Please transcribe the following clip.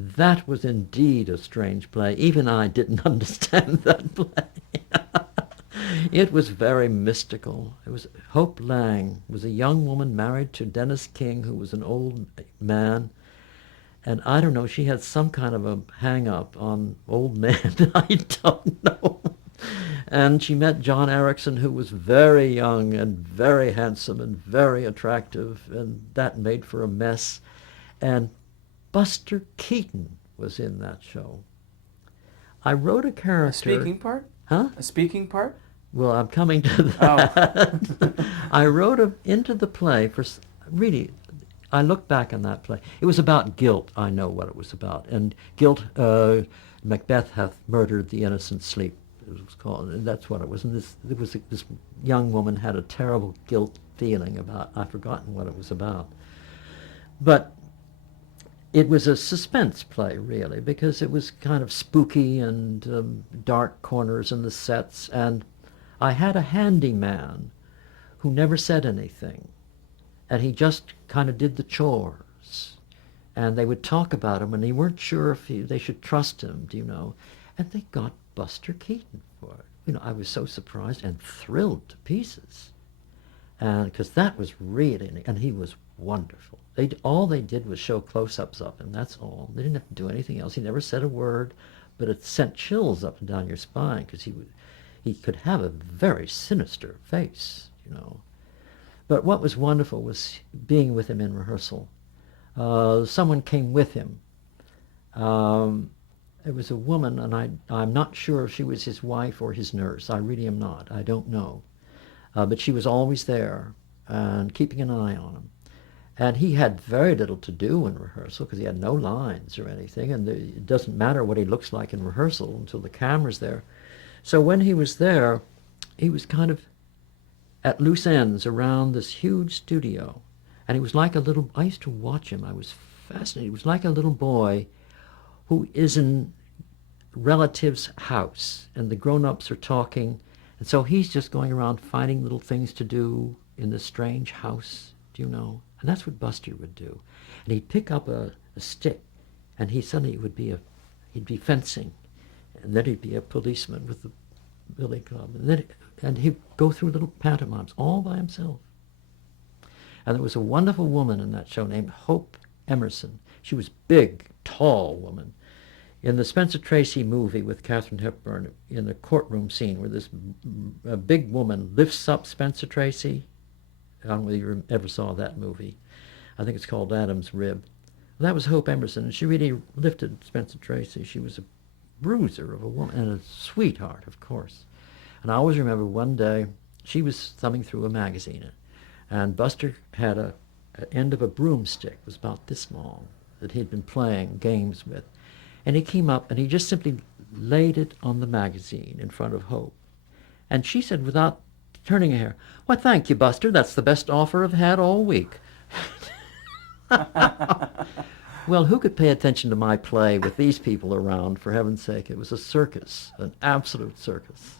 That was indeed a strange play. Even I didn't understand that play. It was very mystical. It was Hope Lang was a young woman married to Dennis King, who was an old man, and I don't know, she had some kind of a hang up on old men. I don't know. And she met John Erickson, who was very young and very handsome and very attractive, and that made for a mess. And Buster Keaton was in that show. I wrote a A character. speaking part? Huh? A speaking part? Well, I'm coming to that. I wrote into the play really. I look back on that play. It was about guilt. I know what it was about, and guilt. Macbeth hath murdered the innocent sleep. It was called, and that's what it was. And this young woman had a terrible guilt feeling about. I've forgotten what it was about, but it was a suspense play, really, because it was kind of spooky and dark corners in the sets. And I had a handyman who never said anything, and he just kind of did the chores. And they would talk about him, and they weren't sure if they should trust him, do you know? And they got Buster Keaton for it. You know, I was so surprised and thrilled to pieces. And because that was really, and he was wonderful. All they did was show close-ups of him. That's all. They didn't have to do anything else. He never said a word, but it sent chills up and down your spine because he could have a very sinister face, you know. But what was wonderful was being with him in rehearsal. Someone came with him. It was a woman, and I'm not sure if she was his wife or his nurse. I really am not. I don't know. But she was always there and keeping an eye on him. And he had very little to do in rehearsal because he had no lines or anything, and it doesn't matter what he looks like in rehearsal until the camera's there. So when he was there, he was kind of at loose ends around this huge studio. And he was like a little, I used to watch him, I was fascinated. He was like a little boy who is in relative's house, and the grown-ups are talking, and so he's just going around finding little things to do in this strange house, do you know? And that's what Buster would do. And he'd pick up a stick, and he'd be fencing, and then he'd be a policeman with the billy club, and he'd go through little pantomimes all by himself. And there was a wonderful woman in that show named Hope Emerson. She was big, tall woman. In the Spencer Tracy movie with Katharine Hepburn, in the courtroom scene where this big woman lifts up Spencer Tracy, I don't know whether you ever saw that movie. I think it's called Adam's Rib. Well, that was Hope Emerson, and she really lifted Spencer Tracy. She was a bruiser of a woman, and a sweetheart, of course. And I always remember one day, she was thumbing through a magazine, and Buster had an end of a broomstick, it was about this small, that he'd been playing games with. And he came up, and he just simply laid it on the magazine in front of Hope. And she said, without turning her hair, "Why, thank you, Buster. That's the best offer I've had all week." Well, who could pay attention to my play with these people around, for heaven's sake? It was a circus, an absolute circus.